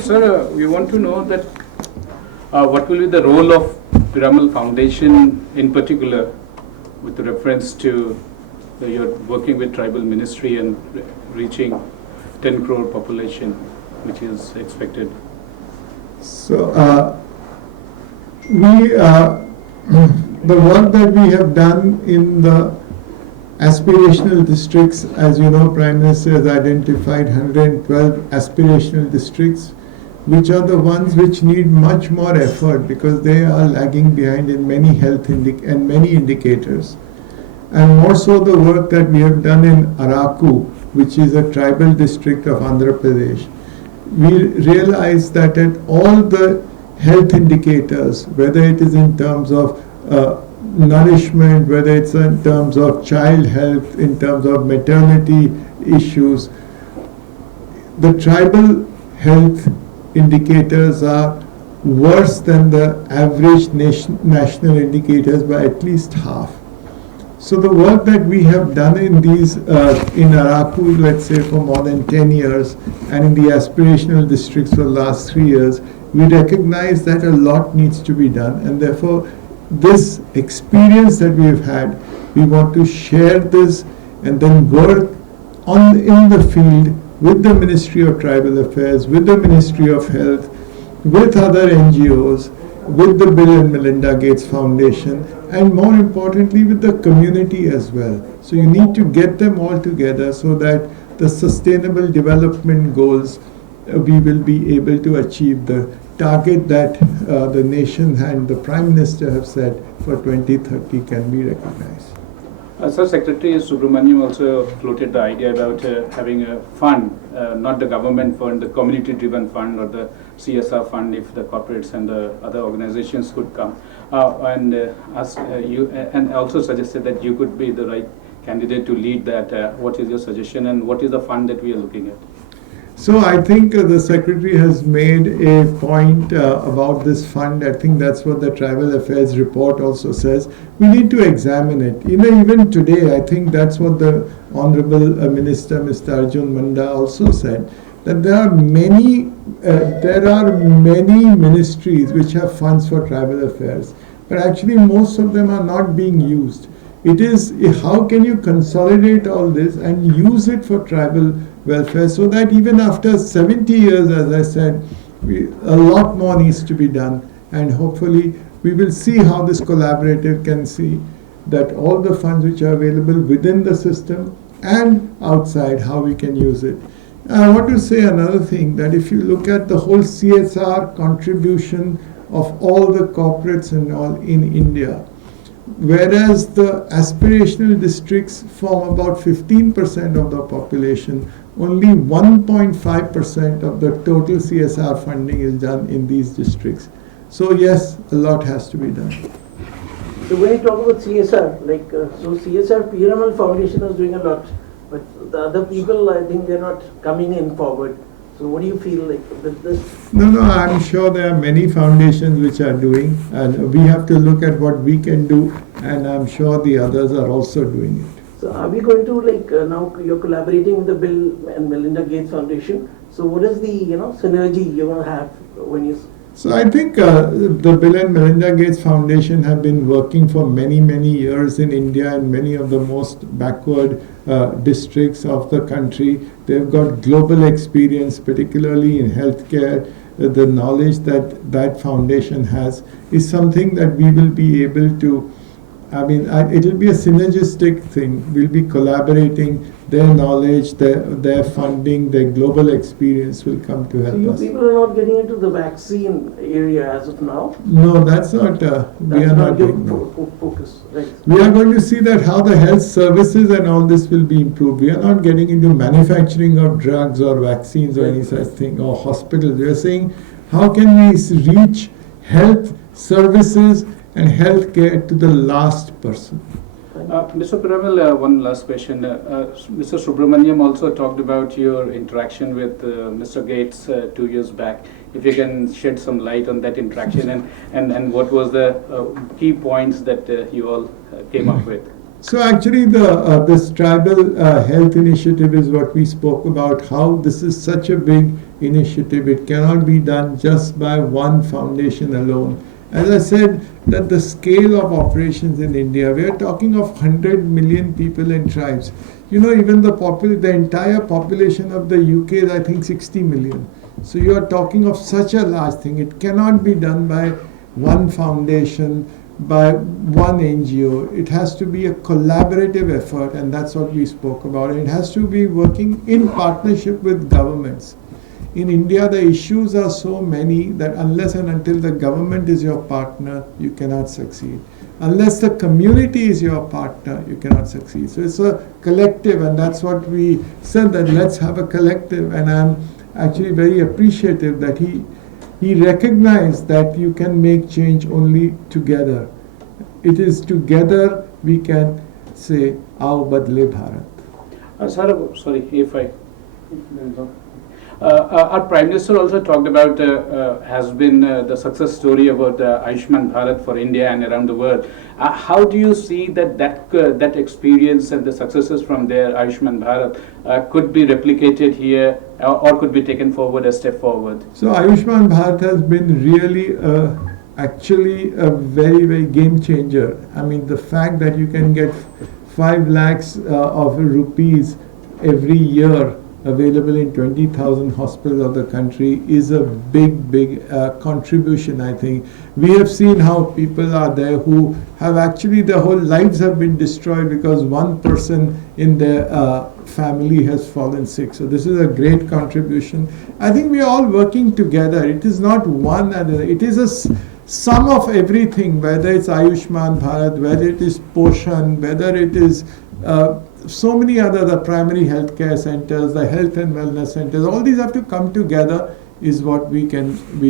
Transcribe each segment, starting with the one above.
Sir, we want to know that what will be the role of Piramal Foundation in particular with reference to your working with tribal ministry and reaching 10 crore population which is expected? So the work that we have done in the aspirational districts, as you know, Prime Minister has identified 112 aspirational districts, which are the ones which need much more effort because they are lagging behind in many health and many indicators. And more so the work that we have done in Araku, which is a tribal district of Andhra Pradesh. We realize that at all the health indicators, whether it is in terms of nourishment, whether it's in terms of child health, in terms of maternity issues, the tribal health indicators are worse than the average national indicators by at least half. So the work that we have done in these, in Araku, let's say for more than 10 years, and in the aspirational districts for the last 3 years, we recognize that a lot needs to be done, and therefore this experience that we have had, we want to share this and then work in the field with the Ministry of Tribal Affairs, with the Ministry of Health, with other NGOs, with the Bill and Melinda Gates Foundation, and more importantly with the community as well. So you need to get them all together so that the sustainable development goals, we will be able to achieve the target that the nation and the Prime Minister have said for 2030 can be recognized. Sir, Secretary Subramaniam also floated the idea about having a fund, not the government fund, the community-driven fund or the CSR fund, if the corporates and the other organizations could come, and also suggested that you could be the right candidate to lead that. What is your suggestion, and what is the fund that we are looking at? So I think the Secretary has made a point about this fund. I think that's what the Tribal Affairs report also says. We need to examine it. Even today, I think that's what the Honorable Minister, Mr. Arjun Munda, also said, that there are many ministries which have funds for tribal affairs, but actually most of them are not being used. It is how can you consolidate all this and use it for tribal welfare so that even after 70 years, as I said, a lot more needs to be done, and hopefully we will see how this collaborative can see that all the funds which are available within the system and outside, how we can use it. I want to say another thing, that if you look at the whole CSR contribution of all the corporates and all in India, whereas the aspirational districts form about 15% of the population, only 1.5% of the total CSR funding is done in these districts. So yes, a lot has to be done. So when you talk about CSR, so CSR Piramal Foundation is doing a lot, but the other people, I think they're not coming in forward. So what do you feel like with this? No, I'm sure there are many foundations which are doing, and we have to look at what we can do, and I'm sure the others are also doing it. So are we going to now you're collaborating with the Bill and Melinda Gates Foundation? So what is the synergy you're going to have when you? So I think the Bill and Melinda Gates Foundation have been working for many years in India in many of the most backward districts of the country. They've got global experience, particularly in healthcare. The knowledge that foundation has is something that we will be able to. It will be a synergistic thing. We'll be collaborating. Their knowledge, their funding, their global experience will come to help us. So you people are not getting into the vaccine area as of now? No, that's not. We are not doing focus. Right. We are going to see that how the health services and all this will be improved. We are not getting into manufacturing of drugs or vaccines or any such thing, or hospitals. We are saying how can we reach health services and health care to the last person. Mr. Piramal, one last question. Mr. Subramaniam also talked about your interaction with Mr. Gates 2 years back. If you can shed some light on that interaction and what was the key points that you all came up with? So actually, this tribal health initiative is what we spoke about. How this is such a big initiative. It cannot be done just by one foundation alone. As I said, that the scale of operations in India, we are talking of 100 million people in tribes. You know, even the entire population of the UK is, I think, 60 million. So you are talking of such a large thing. It cannot be done by one foundation, by one NGO. It has to be a collaborative effort, and that's what we spoke about. And it has to be working in partnership with governments. In India, the issues are so many that unless and until the government is your partner, you cannot succeed. Unless the community is your partner, you cannot succeed. So it's a collective, and that's what we said, that let's have a collective. And I'm actually very appreciative that he recognized that you can make change only together. It is together we can say, Aao Badle Bharat. Sorry, if I. Our Prime Minister also talked about, has been the success story about Ayushman Bharat for India and around the world. How do you see that experience and the successes from there, Ayushman Bharat, could be replicated here or could be taken forward a step forward? So Ayushman Bharat has been really actually a very, very game changer. I mean, the fact that you can get 5 lakhs of rupees every year available in 20,000 hospitals of the country is a big contribution, I think. We have seen how people are there who have actually their whole lives have been destroyed because one person in their family has fallen sick. So this is a great contribution. I think we are all working together. It is not one other. It is a sum of everything, whether it's Ayushman Bharat, whether it is Poshan, whether it is so many other, the primary healthcare centers, the health and wellness centers, all these have to come together is what we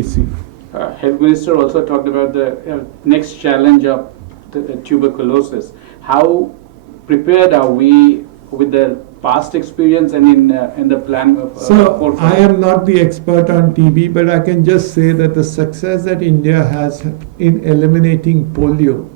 see. Health Minister also talked about the next challenge of the tuberculosis. How prepared are we with the past experience and in the plan of So I am not the expert on TB, but I can just say that the success that India has in eliminating polio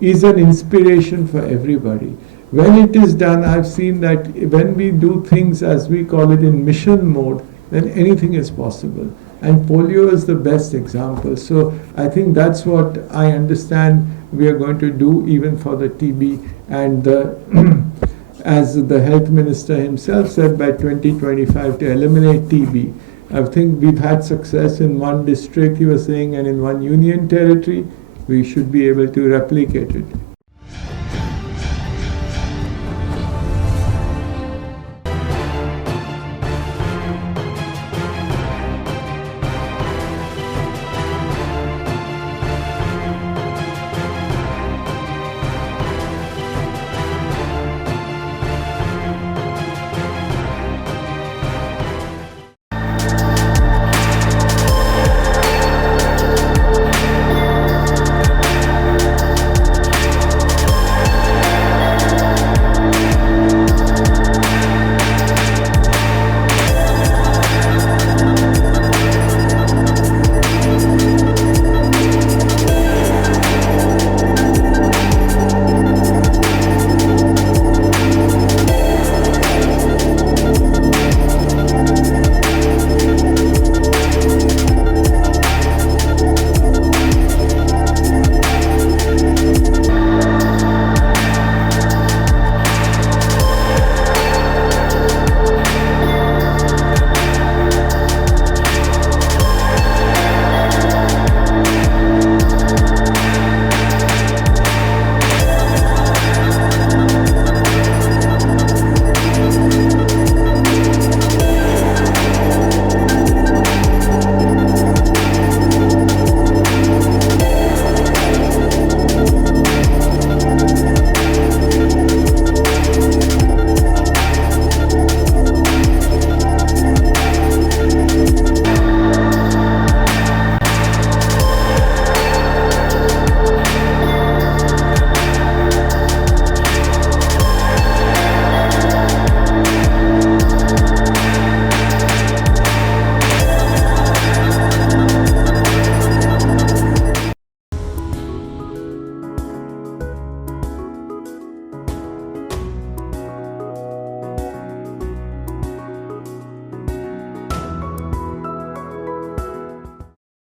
is an inspiration for everybody. When it is done, I've seen that when we do things, as we call it, in mission mode, then anything is possible. And polio is the best example. So I think that's what I understand we are going to do even for the TB. And as the health minister himself said, by 2025 to eliminate TB. I think we've had success in one district, he was saying, and in one union territory. We should be able to replicate it.